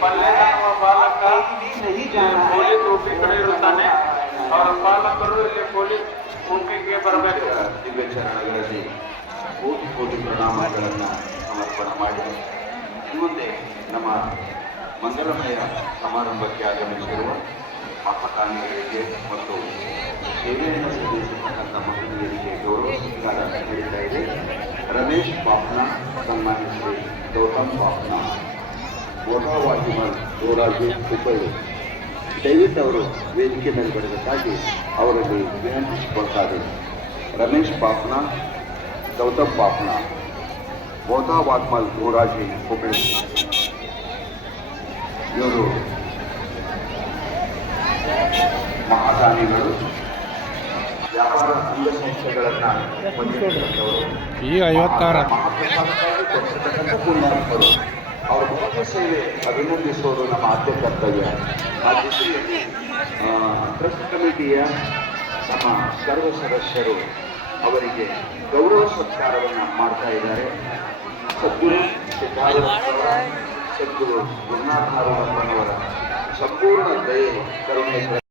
ಪಲ್ಯ ಬಾಲಕ ಇಲ್ಲಿ ಪೊಲೀಸ್ ಟೋಪಿ ಕಡೆ ಇರುತ್ತಾನೆ ಅವರ ಪಾಲಕರು ಇಲ್ಲಿ ಪೊಲೀಸ್ ಟೋಪಿಗೆ ಬರಬೇಕು ದಿವ್ಯ ಚರಣಗಳಲ್ಲಿ ಕೋಟಿ ಕೋಟಿ ಪ್ರಣಾಮಗಳನ್ನು ಸಮರ್ಪಣೆ ಮಾಡಿ ಮುಂದೆ ನಮ್ಮ ಮಂಗಲಮಯ ಸಮಾರಂಭಕ್ಕೆ ಆಗಮಿಸಿರುವ ಮಹಾಕಾಮಿಗಳಿಗೆ ಮತ್ತು ಸೇವೆಯನ್ನು ಸಲ್ಲಿಸತಕ್ಕಂಥ ಮಹಿಳೆಯರಿಗೆ ಗೌರವ ಸತ್ಕಾರ ನಡೀತಾ ಇದೆ ರಮೇಶ್ ಪಾಪ್ನ ಸನ್ಮಾನ್ಯ ಗೌತಮ್ ಪಾಪ್ನ ಓಟಾವಾಹಿಮಲ್ ಗೋರಾಜು ಹುಬ್ಬಳ್ಳಿ ದಯವಿಟ್ಟು ಅವರು ವೇದಿಕೆ ಮೇಲೆ ಬರಬೇಕಾಗಿ ಅವರಲ್ಲಿ ವಿನಂತಿಸಿಕೊಳ್ತಾ ಇದ್ದೀನಿ. ರಮೇಶ್ ಪಾಪ್ನ ಗೌತಮ್ ಪಾಪ್ನ ಮೋತಾ ವಾಟ್ಮಲ್ ಗೋರಾಜಿ ಹುಬ್ಬಳ್ಳಿ ಇವರು ಮಹಾದಾನಿಗಳು. ವ್ಯಾಪಾರ ಸಂಘ ಸಂಸ್ಥೆಗಳನ್ನ ಈ ಐವತ್ತಾರ. ಪುಣ್ಯಾತ್ಮರು ಅವರ ಸೇವೆ ಅಭಿನಂದಿಸುವುದು ನಮ್ಮ ಆದ್ಯ ಕರ್ತವ್ಯ ಟ್ರಸ್ಟ್ ಕಮಿಟಿಯ ನಮ್ಮ ಸರ್ವ ಸದಸ್ಯರು ಅವರಿಗೆ ಗೌರವ ಸತ್ಕಾರವನ್ನು ಮಾಡ್ತಾ ಇದ್ದಾರೆ ಸದ್ಗುರು ಸಿದ್ಧಾರೂಢ ಸದ್ಗುರು ಗುರುನಾಥನವರ ಸಂಪೂರ್ಣ ದಯೆ ಕರುಣೆ